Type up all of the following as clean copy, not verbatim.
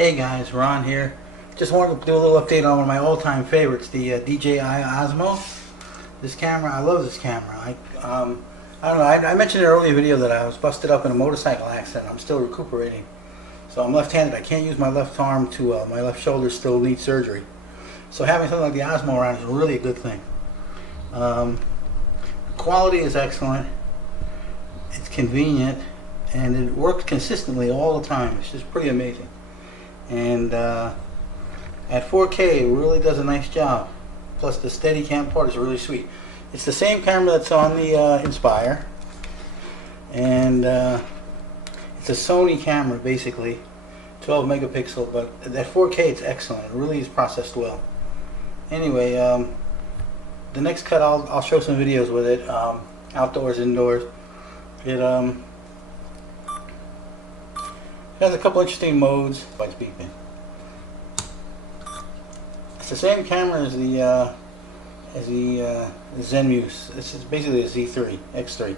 Hey guys, Ron here. Just wanted to do a little update on one of my all-time favorites, the DJI Osmo. This camera, I love this camera. I don't know. I mentioned in an earlier video that I was busted up in a motorcycle accident. I'm still recuperating, so I'm left-handed. I can't use my left arm to. My left shoulder still needs surgery. So having something like the Osmo around is really a good thing. The quality is excellent. It's convenient, and it works consistently all the time. It's just pretty amazing. And at 4K, it really does a nice job. Plus, the Steadicam part is really sweet. It's the same camera that's on the Inspire, and it's a Sony camera basically, 12 megapixel. But at 4K, it's excellent. It really is processed well. Anyway, the next cut, I'll show some videos with it, outdoors, indoors. It has a couple interesting modes. It's beeping. It's the same camera as the Zenmuse. This is basically a Z3 X3.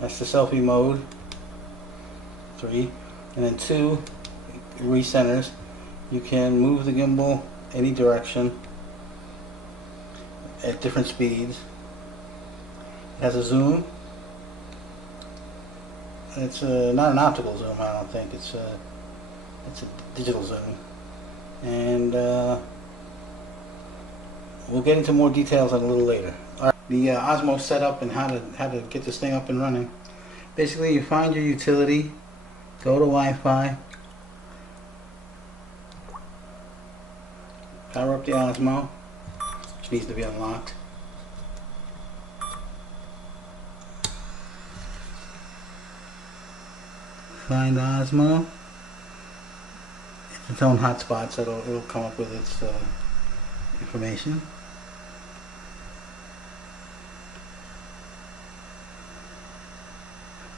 That's the selfie mode. 3, and then 2 recenters. You can move the gimbal any direction at different speeds. It has a zoom. It's not an optical zoom, I don't think. It's a digital zoom, and we'll get into more details on a little later. All right. The Osmo setup and how to get this thing up and running. Basically, you find your utility, go to Wi-Fi, power up the Osmo, which needs to be unlocked. Find Osmo. It's its own hotspot, so it'll come up with its information.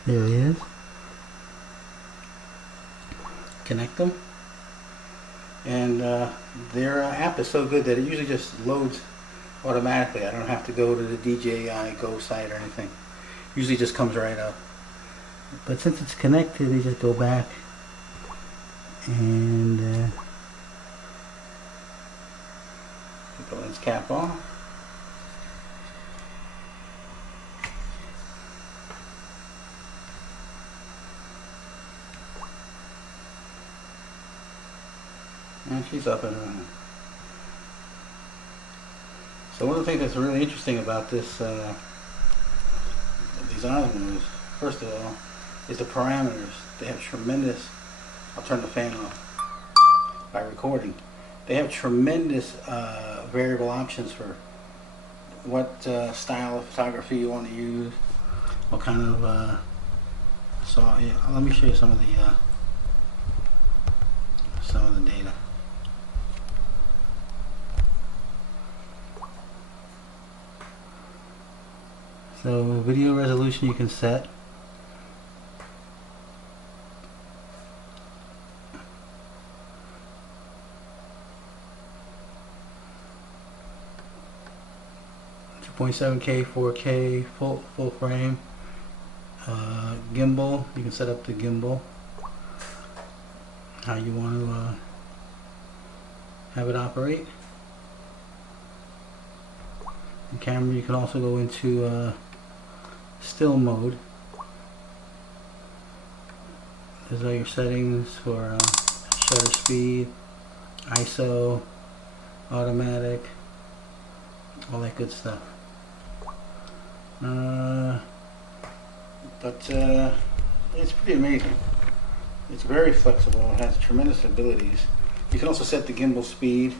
There he is. Connect them, and their app is so good that it usually just loads automatically. I don't have to go to the DJI Go site or anything. Usually just comes right up. But since it's connected, we just go back and put the lens cap on. And she's up and running. So one of the things that's really interesting about this these Osmos, first of all, is the parameters. They have tremendous, I'll turn the fan off by recording. They have tremendous variable options for what style of photography you want to use, what kind of let me show you some of the data. So video resolution you can set. .7K, 4K, full frame. Gimbal, you can set up the gimbal how you want to have it operate. The camera, you can also go into still mode. Those are your settings for shutter speed, ISO, automatic, all that good stuff. But it's pretty amazing. It's very flexible. It has tremendous abilities. You can also set the gimbal speed.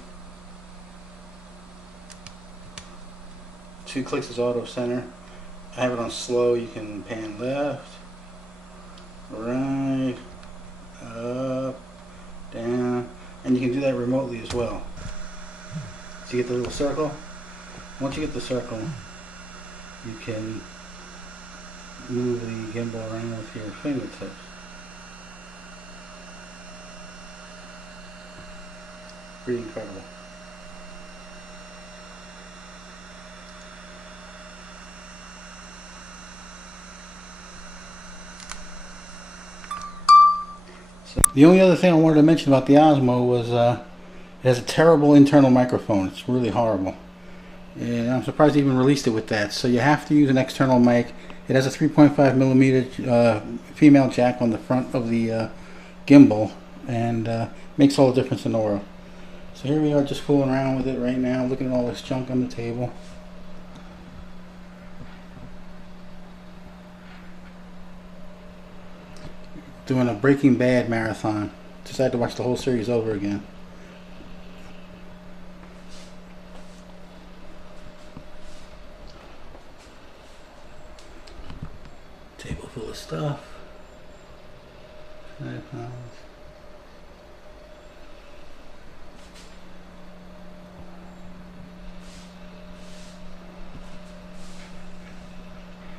2 clicks is auto center. I have it on slow. You can pan left, right, up, down, and you can do that remotely as well. So you get the little circle. Once you get the circle, you can move the gimbal around with your fingertips. Pretty incredible. The only other thing I wanted to mention about the Osmo was it has a terrible internal microphone. It's really horrible. And I'm surprised they even released it with that. So you have to use an external mic. It has a 3.5 millimeter female jack on the front of the gimbal, and makes all the difference in the world. So here we are just fooling around with it right now, looking at all this junk on the table. Doing a Breaking Bad marathon. Decided to watch the whole series over again. Table full of stuff. iPods.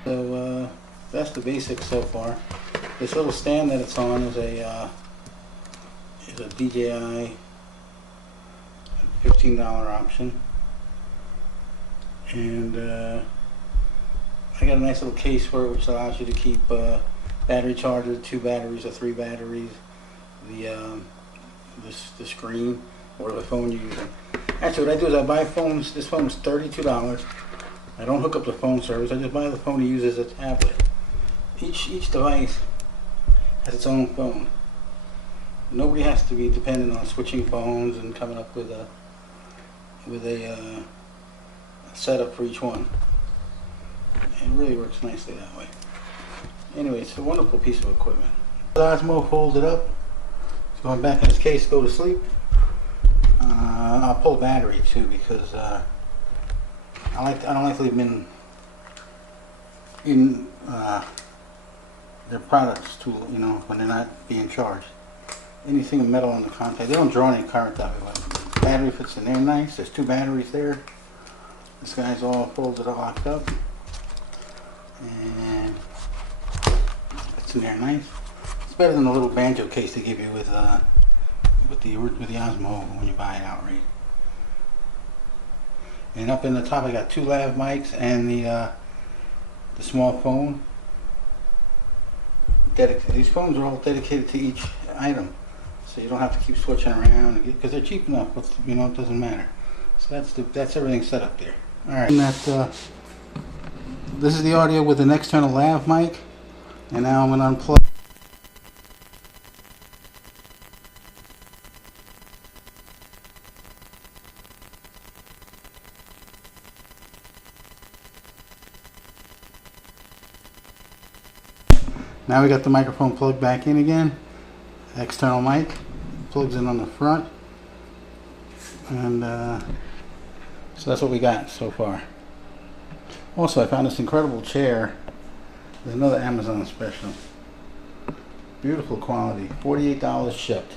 So that's the basics so far. This little stand that it's on is a DJI $15 option, and I got a nice little case for it, which allows you to keep battery charger, 2 batteries or 3 batteries, the screen, or the phone you're using. Actually, what I do is I buy phones. This phone is $32. I don't hook up the phone service. I just buy the phone to use as a tablet. Each device has its own phone. Nobody has to be dependent on switching phones and coming up with a setup for each one. It really works nicely that way. Anyway, it's a wonderful piece of equipment. The Osmo folded up. It's going back in its case, go to sleep. I'll pull battery too, because I don't like to leave them in their products too, when they're not being charged. Anything of metal on the contact, they don't draw any current that way, but battery fits in there nice. There's 2 batteries there. This guy's all folded, locked up, and it's in there nice. It's better than the little banjo case they give you with the Osmo when you buy it outright. And up in the top, I got 2 lav mics and the small phone. These phones are all dedicated to each item, so you don't have to keep switching around, because they're cheap enough. It doesn't matter. So that's everything set up there. All right. And this is the audio with an external lav mic, and now I'm going to unplug. Now we got the microphone plugged back in again. External mic plugs in on the front, and so that's what we got so far. Also, I found this incredible chair. There's another Amazon special. Beautiful quality. $48 shipped.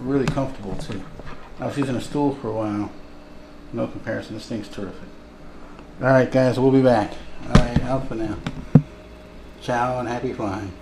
Really comfortable too. I was using a stool for a while. No comparison. This thing's terrific. All right, guys, we'll be back. All right, out for now. Ciao and happy flying.